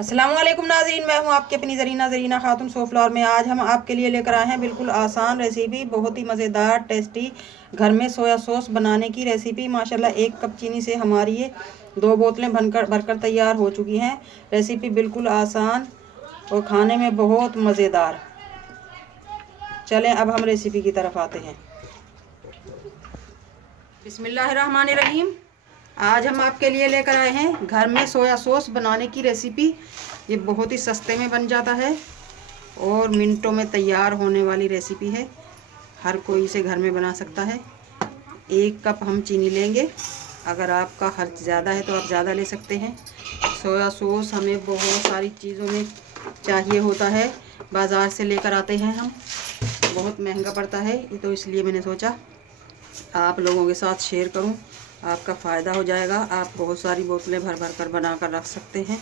अस्सलाम वालेकुम नाज़रीन, मैं हूं आपकी अपनी ज़रीना खातून सोफ्लावर में। आज हम आपके लिए लेकर आए हैं बिल्कुल आसान रेसिपी, बहुत ही मज़ेदार टेस्टी घर में सोया सॉस बनाने की रेसिपी। माशाल्लाह 1 कप चीनी से हमारी ये 2 बोतलें भरकर तैयार हो चुकी हैं। रेसिपी बिल्कुल आसान और खाने में बहुत मज़ेदार। चलें अब हम रेसिपी की तरफ आते हैं। बिस्मिल्लाहिर्रहमानिर्रहीम। आज हम आपके लिए लेकर आए हैं घर में सोया सॉस बनाने की रेसिपी। ये बहुत ही सस्ते में बन जाता है और मिनटों में तैयार होने वाली रेसिपी है। हर कोई इसे घर में बना सकता है। 1 कप हम चीनी लेंगे। अगर आपका खर्च ज़्यादा है तो आप ज़्यादा ले सकते हैं। सोया सॉस हमें बहुत सारी चीज़ों में चाहिए होता है, बाज़ार से लेकर आते हैं हम, बहुत महंगा पड़ता है। ये तो इसलिए मैंने सोचा आप लोगों के साथ शेयर करूं, आपका फ़ायदा हो जाएगा। आप बहुत सारी बोतलें भर भर कर बना कर रख सकते हैं।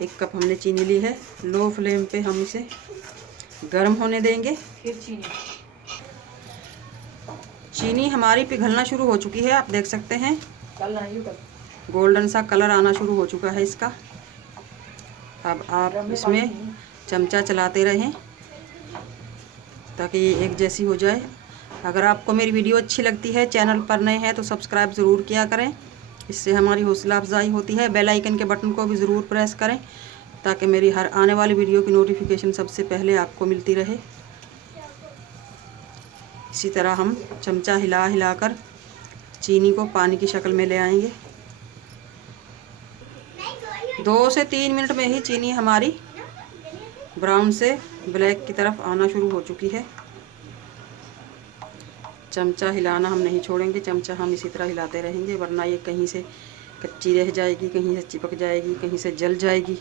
1 कप हमने चीनी ली है। लो फ्लेम पे हम इसे गर्म होने देंगे। फिर चीनी हमारी पिघलना शुरू हो चुकी है, आप देख सकते हैं। गोल्डन सा कलर आना शुरू हो चुका है इसका। अब आप इसमें चमचा चलाते रहें ताकि ये एक जैसी हो जाए। अगर आपको मेरी वीडियो अच्छी लगती है, चैनल पर नए हैं तो सब्सक्राइब ज़रूर किया करें, इससे हमारी हौसला अफजाई होती है। बेल आइकन के बटन को भी ज़रूर प्रेस करें ताकि मेरी हर आने वाली वीडियो की नोटिफिकेशन सबसे पहले आपको मिलती रहे। इसी तरह हम चमचा हिला हिलाकर चीनी को पानी की शक्ल में ले आएंगे। 2 से 3 मिनट में ही चीनी हमारी ब्राउन से ब्लैक की तरफ आना शुरू हो चुकी है। चमचा हिलाना हम नहीं छोड़ेंगे, चमचा हम इसी तरह हिलाते रहेंगे, वरना ये कहीं से कच्ची रह जाएगी, कहीं से चिपक जाएगी, कहीं से जल जाएगी।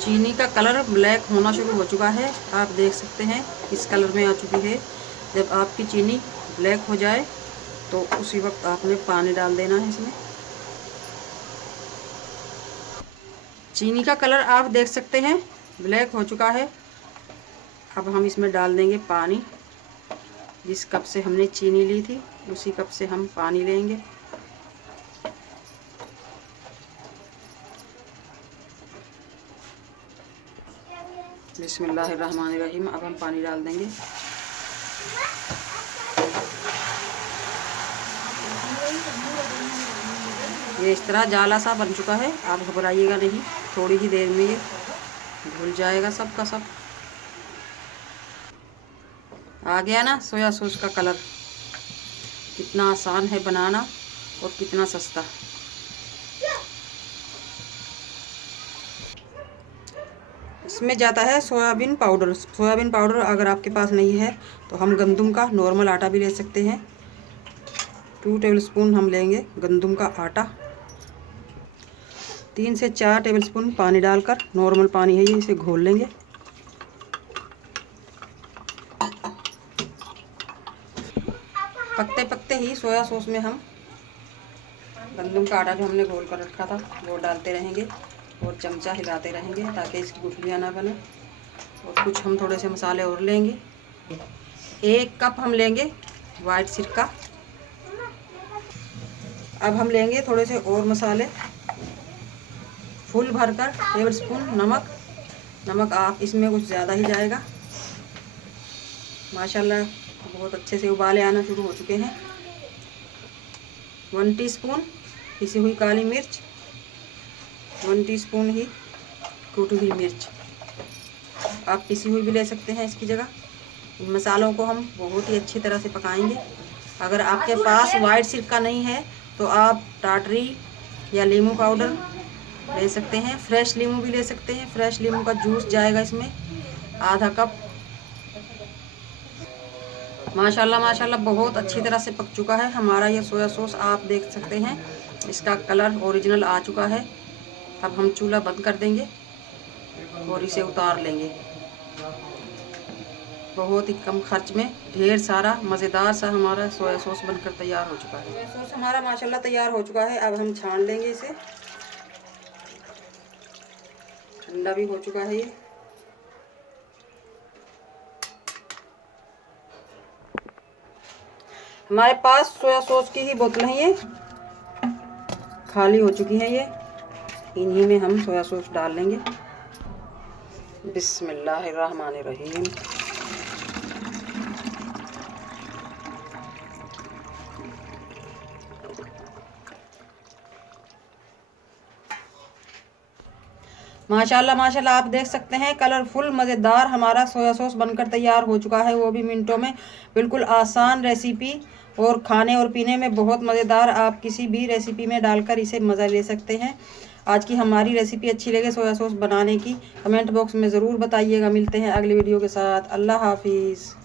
चीनी का कलर ब्लैक होना शुरू हो चुका है, आप देख सकते हैं इस कलर में आ चुकी है। जब आपकी चीनी ब्लैक हो जाए तो उसी वक्त आपने पानी डाल देना है इसमें। चीनी का कलर आप देख सकते हैं ब्लैक हो चुका है। अब हम इसमें डाल देंगे पानी। जिस कप से हमने चीनी ली थी उसी कप से हम पानी लेंगे। बिस्मिल्लाहिर्रहमानिर्रहीम। अब हम पानी डाल देंगे। ये इस तरह जाला सा बन चुका है, आप घबराइएगा नहीं, थोड़ी ही देर में ये घुल जाएगा सब का सब। आ गया ना सोया सॉस का कलर। कितना आसान है बनाना और कितना सस्ता। इसमें जाता है सोयाबीन पाउडर। सोयाबीन पाउडर अगर आपके पास नहीं है तो हम गंदम का नॉर्मल आटा भी ले सकते हैं। 2 टेबलस्पून हम लेंगे गंदम का आटा। 3 से 4 टेबलस्पून पानी डालकर, नॉर्मल पानी है ये, इसे घोल लेंगे। पकते पकते ही सोया सॉस में हम गंदम का आटा जो हमने घोल कर रखा था वो डालते रहेंगे और चमचा हिलाते रहेंगे ताकि इसकी गुठलियाँ ना बने। और कुछ हम थोड़े से मसाले और लेंगे। 1 कप हम लेंगे वाइट सिरका। अब हम लेंगे थोड़े से और मसाले। फुल भरकर टेबलस्पून नमक। नमक आप इसमें कुछ ज़्यादा ही जाएगा। माशाल्लाह बहुत अच्छे से उबाले आना शुरू हो चुके हैं। 1 टीस्पून पिसी हुई काली मिर्च, 1 टीस्पून ही कूटी हुई मिर्च। आप पिसी हुई भी ले सकते हैं इसकी जगह। इन मसालों को हम बहुत ही अच्छी तरह से पकाएंगे। अगर आपके पास वाइट सिरका नहीं है तो आप टाटरी या नींबू पाउडर ले सकते हैं। फ्रेश नींबू भी ले सकते हैं। फ्रेश नींबू का जूस जाएगा इसमें आधा कप। माशाल्लाह माशाल्लाह बहुत अच्छी तरह से पक चुका है हमारा ये सोया सॉस। आप देख सकते हैं इसका कलर ओरिजिनल आ चुका है। अब हम चूल्हा बंद कर देंगे और इसे उतार लेंगे। बहुत ही कम खर्च में ढेर सारा मज़ेदार सा हमारा सोया सॉस बनकर तैयार हो चुका है। सोया सॉस हमारा माशाल्लाह तैयार हो चुका है। अब हम छान लेंगे इसे। ठंडा भी हो चुका है ये। हमारे पास सोया सॉस की ही बोतल है ये। खाली हो चुकी हैं ये। इन्हीं में हम सोया सॉस डाल लेंगे। बिस्मिल्लाहिर्रहमानिर्रहीम। माशाल्लाह माशाल्लाह, आप देख सकते हैं कलरफुल मज़ेदार हमारा सोया सॉस बनकर तैयार हो चुका है, वो भी मिनटों में। बिल्कुल आसान रेसिपी और खाने और पीने में बहुत मज़ेदार। आप किसी भी रेसिपी में डालकर इसे मज़ा ले सकते हैं। आज की हमारी रेसिपी अच्छी लगे सोया सॉस बनाने की, कमेंट बॉक्स में ज़रूर बताइएगा। मिलते हैं अगली वीडियो के साथ। अल्लाह हाफिज़।